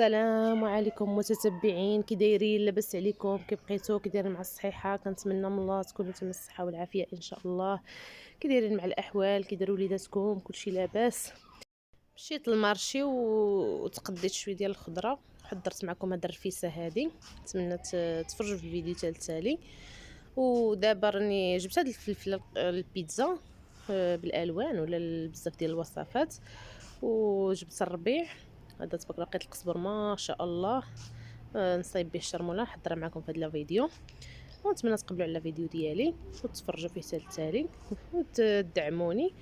السلام عليكم متتبعين، كي دايرين؟ لاباس عليكم؟ كي بقيتو؟ كي دايرين مع الصحيحه؟ كنتمنى من الله تكونوا نتوما الصحه والعافيه ان شاء الله. كي دايرين مع الاحوال؟ كي داروا وليداتكم؟ كلشي لاباس؟ مشيت للمارشي وتقديت شويه ديال الخضره، حضرت معكم هاد الرفيسه هادي. نتمنى تفرجوا في الفيديو التالي. ودابا راني جبت هاد الفلفله البيتزا بالالوان ولا بزاف ديال الوصفات، وجبت الربيع هذا تبارك لقيت القزبر ما شاء الله. نصايب به الشرموله نحضرها معكم في هذا الفيديو، ونتمنى تقبلوا على الفيديو ديالي وتتفرجوا فيه حتى التالي وتدعموني.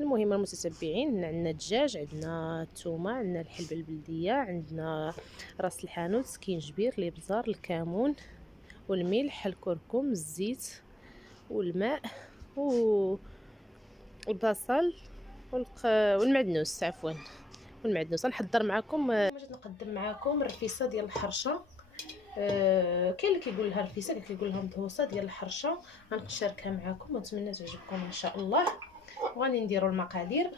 المهم المتتبعين، عندنا الدجاج، عندنا الثومه، عندنا الحلبه البلديه، عندنا راس الحانوت، سكينجبير، الابزار، الكمون والملح، الكركم، الزيت والماء والبصل والمعدنوس، عفوا والمعدنوس. غنحضر معكم جيت نقدم معكم الرفيسه ديال الحرشه. كاين اللي كيقول لها رفيسه، كاين اللي كيقول لها مدهوسه ديال الحرشه. غنشاركها معكم ونتمنى تعجبكم ان شاء الله. وغادي نديروا المقادير.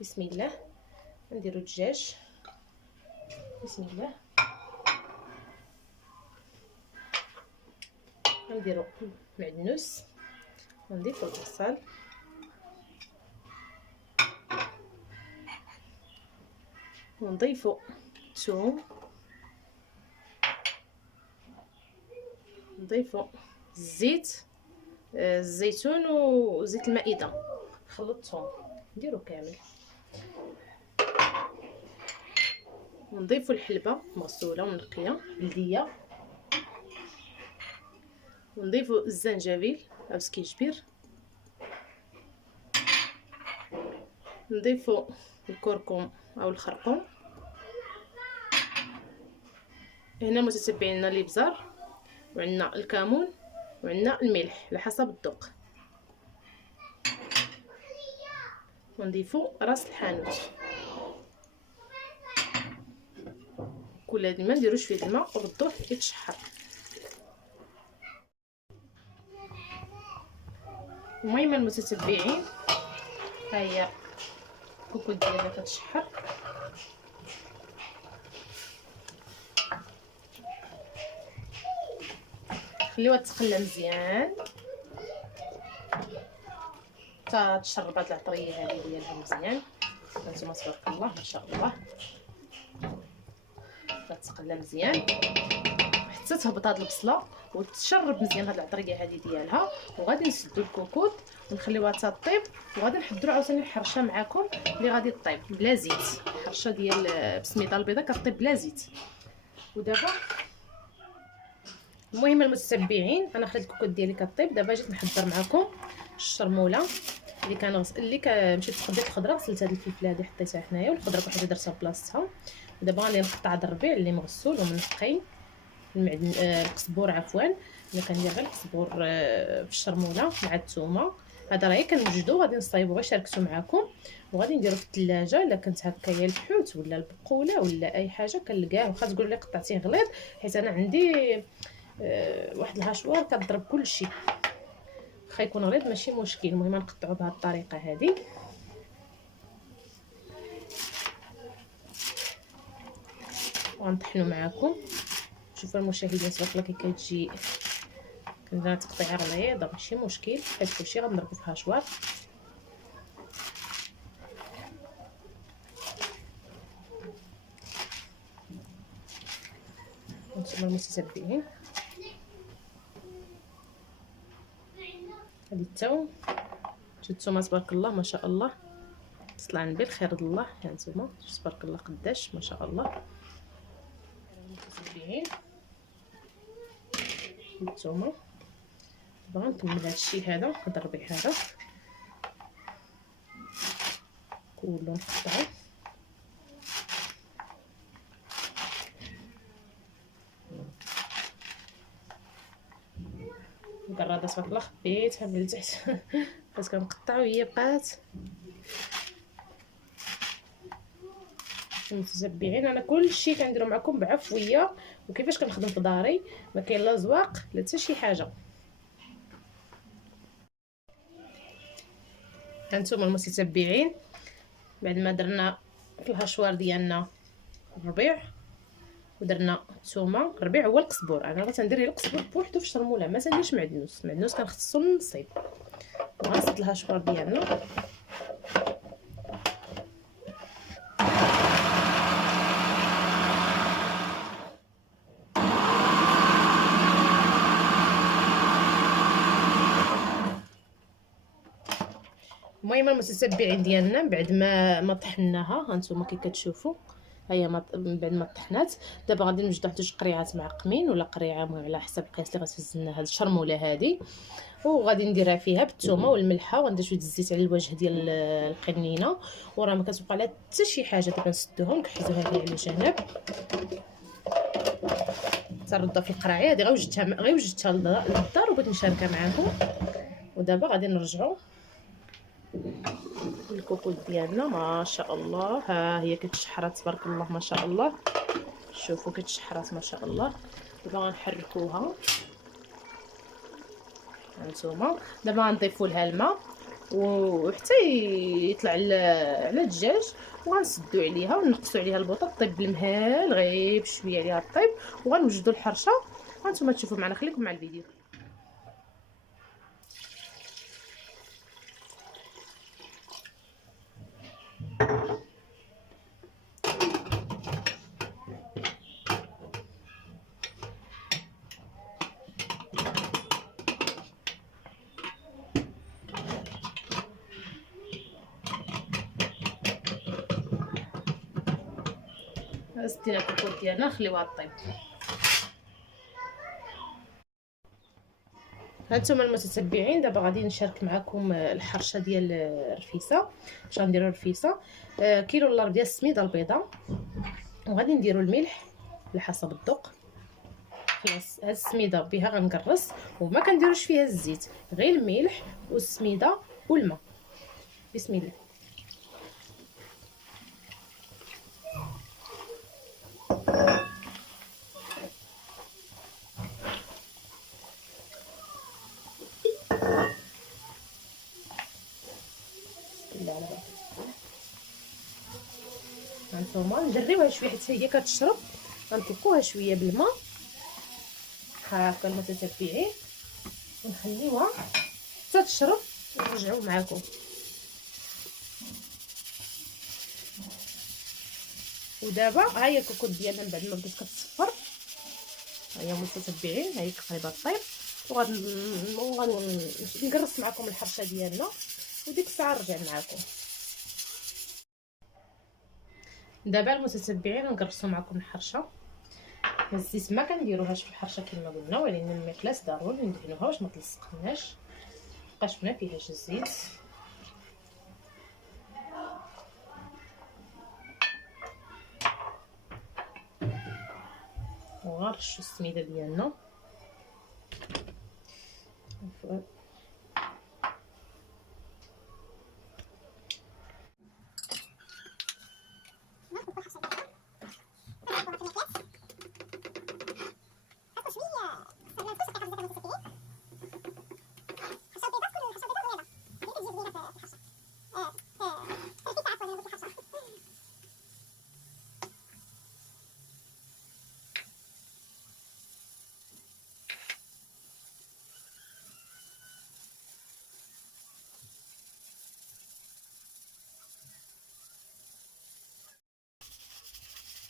بسم الله. نديروا الدجاج. بسم الله. نديروا المعدنوس، ونضيفوا البصل، ونضيفوا الثوم، نضيفوا الزيت، الزيتون وزيت المائده، خلطتهم نديروا كامل. ونضيفوا الحلبه مغسوله ونقيه بلديه، ونضيفوا الزنجبيل او سكينجبير، نضيفوا الكركم او الخرقوم. هنا متتبعين لنا الابزار، وعندنا الكمون، وعندنا الملح على حسب الذوق. ونضيفوا راس الحانوت. كل هاد الماء نديرو شويه الماء وغدوه يتشحر. المهم المتتبعين، ها هي الكوكوط ديالها كتشحر. خليوها تقلى مزيان حتى تشرب هاد العطريه هذه ديالها مزيان. هانتوما تبارك الله ما شاء الله، تقلى مزيان حتى تهبط هاد البصله وتشرب مزيان هاد العطريه هذه ديالها. وغادي نسدو الكوكوط ونخليوها تطيب، وغادي نحضروا عاوتاني الحرشه معكم اللي غادي طيب بلا زيت. الحرشه ديال بسميده البيضاء كطيب بلا زيت. ودابا المهم المتتبعين، انا خليت الكوكوط ديالي كطيب. دابا جيت نحضر معكم الشرموله مشيت تقديت الخضره. غسلت هاد الفلفله هادي حطيتها حنايا، والخضره كنت درتها بلاصتها. ودابا غادي نقطع هاد الربيع اللي مغسول ومنقي، القزبور عفوا. انا كندير غير القزبور في الشرموله مع الثومه. هذا راه كنوجدو، غادي نصايبو غير شاركتو معكم. وغادي نديرو في الثلاجه الا كنت هكايا الحوت ولا البقوله ولا اي حاجه كنلقاه. واخا تقولوا لي قطعتيه غليظ، حيت انا عندي واحد الهاشوار كضرب كلشي. واخا يكون غليظ ماشي مشكل، المهم نقطعو بهذه الطريقه هذه. وغنطحنو معكم. شوفوا المشاهدين تبارك الله كي كتجي كندير تقطيعه غليظه ماشي مشكل، حيت كلشي غنضربو في هاشوار. هانتوما المتتبعين، هادي الثوم، الثومه تبارك الله ما شاء الله تطلع نبيل خير الله. هانتوما تبارك الله قداش ما شاء الله. المتتبعين الثومه. دابا غنكمل هادشي هذا، هاد الربيع هذا كلو نقطعو. الكراده تبارك الله خبيتها من التحت بس كنقطعو هي بقات. متتبعين، انا كلشي كنديرو معكم بعفويه وكيفاش كنخدم في داري، ما كاين لا زواق لا حتى شي حاجه. هانتوما المتتبعين، بعد ما درنا في الهشوار ديالنا الربيع، ودرنا الثومه. الربيع هو القزبور، انا راه تندير القزبور بوحدو في الشرموله، ما تنديرش معدنوس. معدنوس كنخصو النصيب. غنزيد لها شوار ديالنا. المهم المتتبعين ديالنا بعد ما طحناها، هانتوما كي كتشوفوا هي من بعد ما طحنات. دابا غادي نوجدو واحد 2 قريعات معقمين ولا قريعه، المهم على حسب القياس اللي غتهز لنا هاد الشرموله هادي. وغادي نديرها فيها بالثومه والملحه، وغندير شويه الزيت على الوجه ديال القنينه. وراه ما كتبقى لها حتى شي حاجه. دابا نسدوهم نكحزوها هي على جنب. تردها في القراعيه هادي، غير وجدتها للدار وبغيت نشاركها معاكم. ودابا غادي نرجعوا الكوكوط ديالنا. ما شاء الله، ها هي كتشحرات تبارك الله ما شاء الله. شوفوا كتشحرات ما شاء الله. دابا غنحركوها هانتوما. دابا غنضيفوا لها الماء وحتى يطلع على الدجاج، وغنسدو عليها ونقصوا عليها البوطه طيب بالمهال، غير بشويه عليها طيب. وغنوجدوا الحرشه. هانتوما تشوفوا معنا، خليكم مع الفيديو. سدينا الكوكوط ديالنا نخليوها طيب. هانتوما المتتبعين، دابا غادي نشارك معكم الحرشه ديال الرفيسه. باش غنديروا الرفيسه كيلو الا ربع ديال السميده البيضاء، وغادي نديروا الملح على حسب الذوق. خلاص هاد السميده بها غنقرص، وما كنديروش فيها الزيت، غير الملح والسميده والماء. بسم الله. هانتوما نجريوها شويه حتى هي كتشرب. غنطلقوها شويه بالماء هكا المتتبعين، ونخليوها حتى تشرب ونرجعوا معكم. ودابا ها هي الكوكوط ديالنا من بعد ما بدات كتصفر. ها هي متتبعين، ها هي قريبه طيب. نقرص معكم الحرشه ديالنا، وديك الساعه نرجع معكم. دابا المتتبعين نقرصوا معكم الحرشه. الزيت ما كنديروهاش في الحرشه كما قلنا، ولكن المقلاس ضروري ندهنوها باش ما تلصقناش، مابقاش ما فيهاش الزيت. وغنرشوا السميده ديالنا.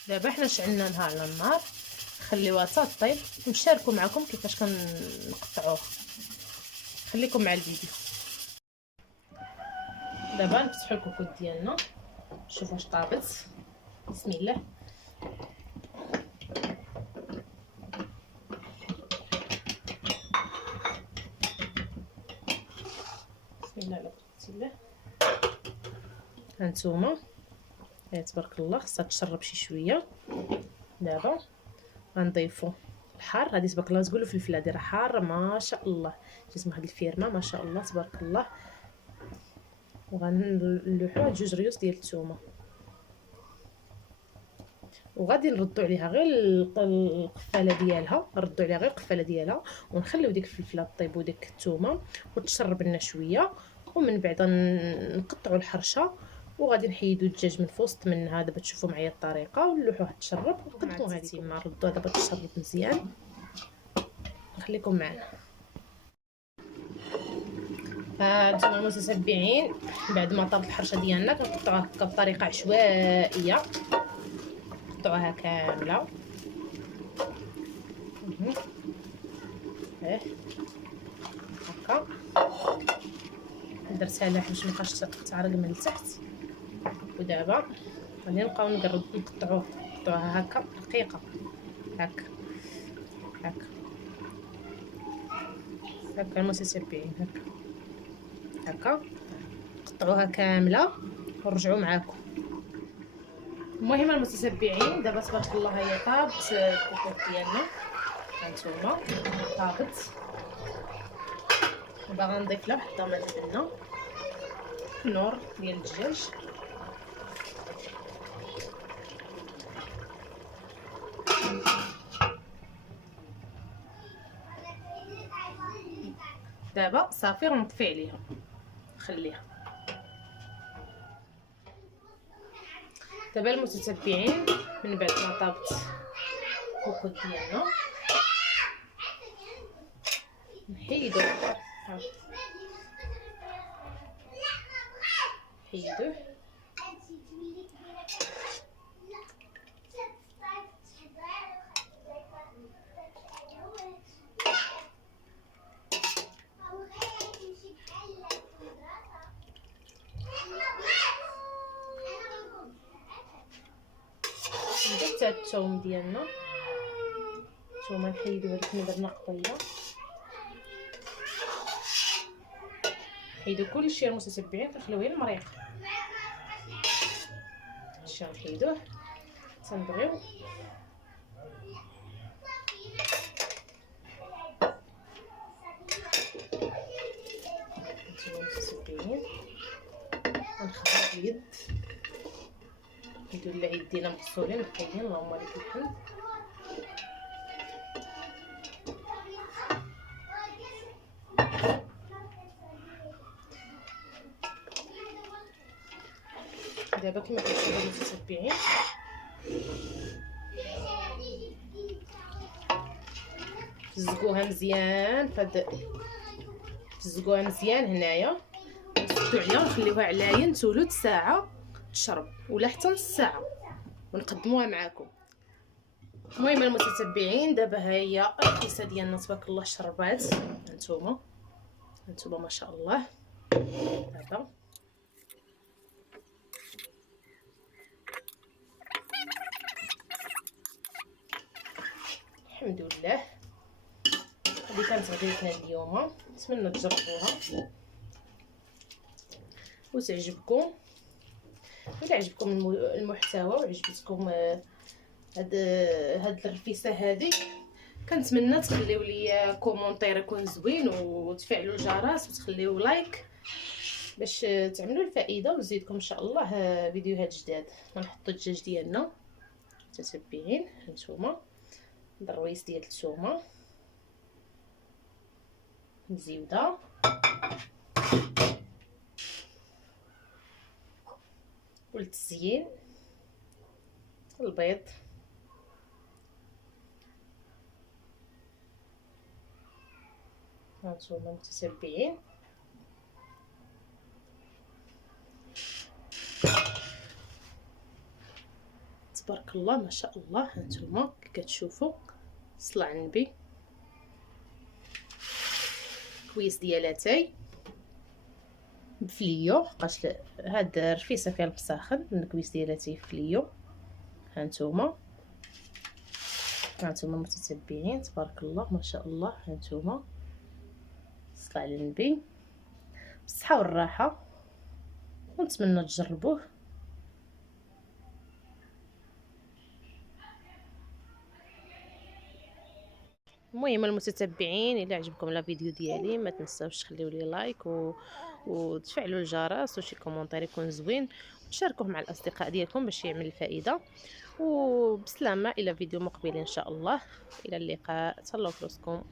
دابا حنا شعلنا على النار، خليوها حتى طيب، نشاركوا معكم كيفاش كنقطعوها. خليكم مع الفيديو. دابا نفتحوا الكوكوط ديالنا، شوفوا واش طابت. بسم الله. بسم الله على بركه الله. هانتوما تبارك الله خصها تشرب شي شويه. دابا غنضيفوا الحار. هذه تبارك الله تقولوا فلفله، هذه راه حاره ما شاء الله. جسم هاد الفيرمه ما شاء الله تبارك الله. وغنلوحوا هاد 2 ريوس ديال الثومه، وغادي نردوا عليها غير القفاله ديالها. نردوا عليها غير القفاله ديالها، ونخليو ديك الفلفله طيب وديك الثومه وتشرب لنا شويه. ومن بعد نقطعوا الحرشه وغادي نحيدو الدجاج من الوسط منها. دابا تشوفوا معايا الطريقه ونلوحوه تشرب ونقدموا هذه تما نردوها دابا تشرب مزيان. خليكم معنا. هانتوما المتتبعين بعد ما طابت الحرشه ديالنا كنقطعوها هكا بطريقه عشوائيه، نقطعوها كامله هكا. درتها لها باش مابقاش تعرق من التحت. ودابا غادي نبقاو نقطعوها هكا رقيقه هكا هكا هكا المتتبعين هكا قطعوها كامله ونرجعوا معاكم. المهم المتتبعين دابا تبارك الله هي طابت الكوكوط ديالنا. هانتوما طابت. باغا نضيف لها واحد الطماطم ديالنا النور ديال الدجاج. دابا صافي غنطفي عليها نخليها. دابا المتتبعين من بعد ما طابت الكوكوط ديالنا نحيدو نحيدوه حتى الثوم ديالنا. الثوم نحيدو هذيك اللي درنا قبيله. نحيدو كلشي المتتبعين كنخليوه غير المريق. هادشي غنحيدوه تنبغيو. هانتوما المتتبعين غنخليو اليد نديرو على يدينا مغسولين نقيين اللهم لك الحمد. دابا كما كتشوفوا المتتبعين تزقوها مزيان تزقوها مزيان هنايا ونسدو عليها ونخليوها علاين ثلث ساعه تشرب ولا حتى نص ساعه ونقدموها معاكم. المهم المتتبعين دابا ها هي الكيسه ديالنا تبارك الله شربات. هانتوما ما شاء الله. دابا الحمد لله هذه كانت غديتنا اليوم. نتمنى تجربوها وتعجبكم. الا عجبكم المحتوى وعجبتكم هاد الرفيسه هذه كنتمنى تخليو لي كومونتير يكون زوين وتفعلوا الجرس وتخليو لايك باش تعملوا الفائده وزيدكم ان شاء الله فيديوهات جداد. غنحطوا الدجاج ديالنا متتبعين. هانتوما الرويس ديال الثومه الزبده والتزيين البيض هانتوما متتبعين. تبارك الله ما شاء الله. هانتوما كتشوفوا صلى على النبي كويس ديال اتاي بفليو حقاش هاد الرفيسه فيها المساخن من الكويس ديال اتاي فليو. هانتوما متتبعين تبارك الله ما شاء الله. هانتوما صلى على النبي بالصحه والراحه ونتمنى تجربوه. المهم المتتبعين الى عجبكم الفيديو ديالي ما تنساوش تخليو لي لايك وتفعلوا الجرس وشي كومونتير يكون زوين وتشاركوه مع الاصدقاء ديالكم باش يعمل الفائده. وبسلامه الى فيديو مقبل ان شاء الله. الى اللقاء، تهلاو في راسكم.